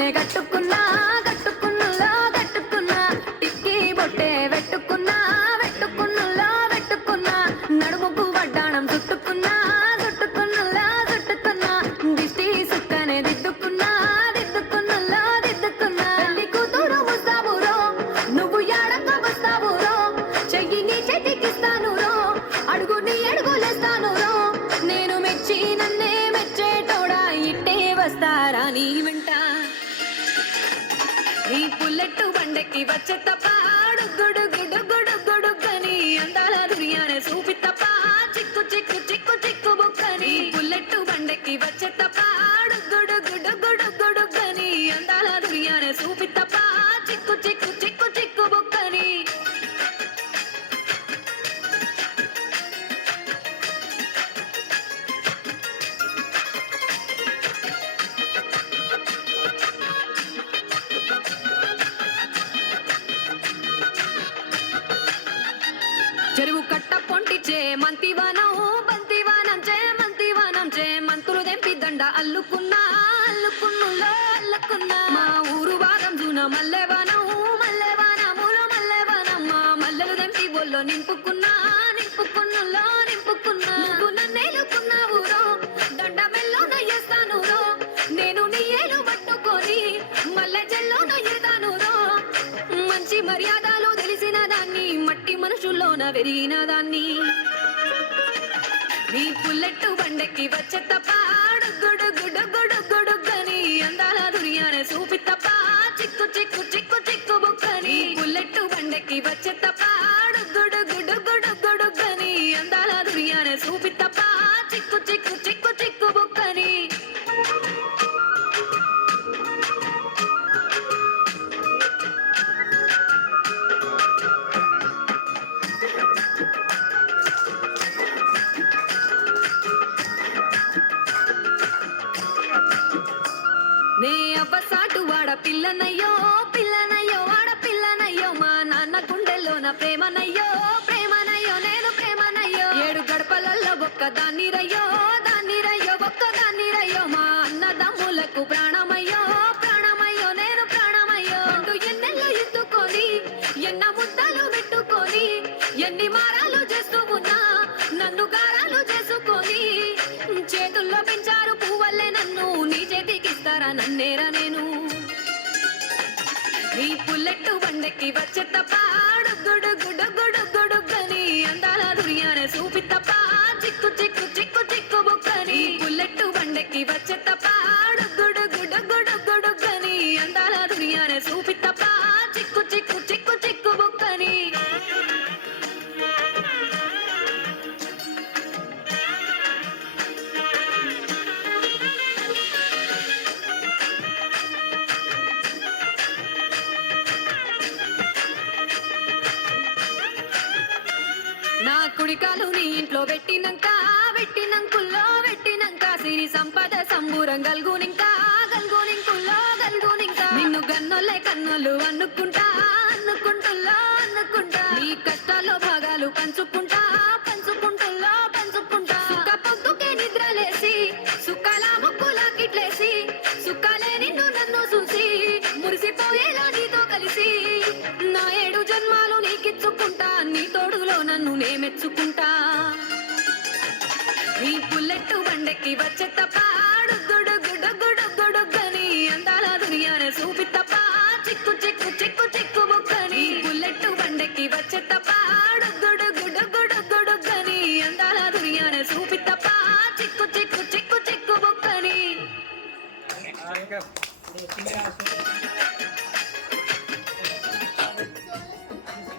చీరనే కట్టుకున్నా కట్టుకున్నులో కట్టుకున్నా టిక్కి బొట్టే వెట్టుకున్నా వెట్టుకున్నులో వెట్టుకున్నా నడుముకు వడ్డాణం చుట్టుకున్నా చుట్టుకున్నులో చుట్టుకున్నా దిష్టి సుక్కనే దిద్దుకున్నా దిద్దుకున్నులో దిద్దుకున్నా పెళ్లి కూతురు ముస్తాబురో నువ్వు యాడక వస్తావురో చెయ్యి నీ చేతికిస్తాను రో అడుగు నీ అడుగులేస్తాను రో నేను మెచ్చి నన్నే మెచ్చేటోడా ఇట్టే వస్తారా నీ వెంట నీ బుల్లెట్ బండెక్కి వచ్చే తప్ప గుడు గుడు గుడు గుడుగని అందాల దునియానే చూపి తప్ప చిక్కు చిక్కు చిక్కు చిక్కు బుక్కని బుల్లెట్ బండెక్కి వచ్చే తప్ప గుడు గుడు గుడు గుడుగని అందాల దునియానే చూపి తప్ప చిక్కు చిక్కు చిక్కు చిక్కు బుక్కని చెరువు కట్ట పొంటిచే మంతివానం బంతివానం చే మంతివానం చే మంతులు దెంపి దండ అల్లుకున్నా అల్లుకున్నులో అల్లుకున్నా మా ఊరు వారం జూన మల్లెవానం మల్లెవానములో మల్లెవానం మా మల్లెలు దెంపి బొల్లో నింపుకున్నా నింపుకున్నులో నింపుకున్నా నువ్వు నన్నేలుకున్నావు రో దండ మెల్లో నయ్యేస్తాను రో నేను నీ ఏలు పట్టుకొని మల్లె జల్లో నయ్యేదాను రో మంచి మర్యాదలు తెలిసిన దాన్ని మట్టి మనుషుల్లోన పెరిగిన దాన్ని నీ బుల్లెట్ బండెక్కి వచ్చే తప్ప గుడు గుడు గుడు గుడుగని అందాల దునియానే చూపి తప్ప చిక్కు చిక్కు చిక్కు చిక్కు బుక్కని బుల్లెట్ బండెక్కి వచ్చే తప్ప గుడు గుడు గుడు గుడుగని అందాల దునియానే చూపి తప్ప చిక్కు చిక్కు చిక్కు చిక్కు బుక్కని నే అవ్వసాటు వాడ పిల్లనయ్యో పిల్లనయ్యో వాడ పిల్లనయ్యో మా నాన్న గుండెల్లోన ప్రేమనయ్యో ప్రేమనయ్యో నేను ప్రేమనయ్యో ఏడు గడపలల్లో ఒక్క దాన్ని రయ్యో ఒక్క దాన్ని రయ్యో మా అన్నదమ్ములకు ప్రాణమయ్యో ప్రాణమయ్యో నేను ప్రాణమయ్యో అంటూ ఎన్నెల్లో ఎత్తుకొని ఎన్న ముద్దలు పెట్టుకొని ఎన్ని మారాలు చేస్తూ ఉన్నా నన్ను గారాలు చేసుకొని చేతుల్లో పెంచారు పువ్వల్లే నన్ను నీ చేతికిస్తారా నన్నేరా నేను నీ బుల్లెట్ బండెక్కి వచ్చే తప్ప గుడు గుడు గుడు గుడుగని అందాల దునియానే చూపి తప్ప చిక్కు చిక్కు చిక్కు చిక్కు బుక్కని బుల్లెట్ బండెక్కి వచ్చే తప్ప గుడు గుడు గుడు గుడుగని అందాల దునియానే చూపి తప్ప చిక్కు చిక్కు చిక్కు చిక్కు బుక్కని నా కుడికాలు నీ ఇంట్లో పెట్టినంకుల్లో పెట్టినంక సిరి సంపద సంబూరం గల్గునింకా నిన్ను గన్నోలే కన్నోలు అనుకుంటుల్లో నీ కష్టాల్లో భాగాలు పంచుకుంటా సుఖ పొద్దుకే నిద్రలేసి సుఖాల ముక్కులా కిట్లేసి సుఖాలే నిన్ను నన్ను చూసి మురిసిపోయేలా నీతో కలిసి నా 7 జన్మాలు నీకిచ్చుకుంటా నీ తోడులో నన్ను నే మెచ్చుకుంటా నీ బుల్లెట్ బండెక్కి వచ్చే తప్ప గుడు గుడు గుడు గుడుగని అందాల దునియానే చూపి తప్ప చిక్కు చిక్కు చిక్కు చిక్కు బుక్కని బుల్లెట్ బండెక్కి వచ్చే తప్ప గుడు గుడు గుడు గుడుగని అందాల దునియానే చూపి తప్ప చిక్కు చిక్కు చిక్కు చిక్కు బుక్కని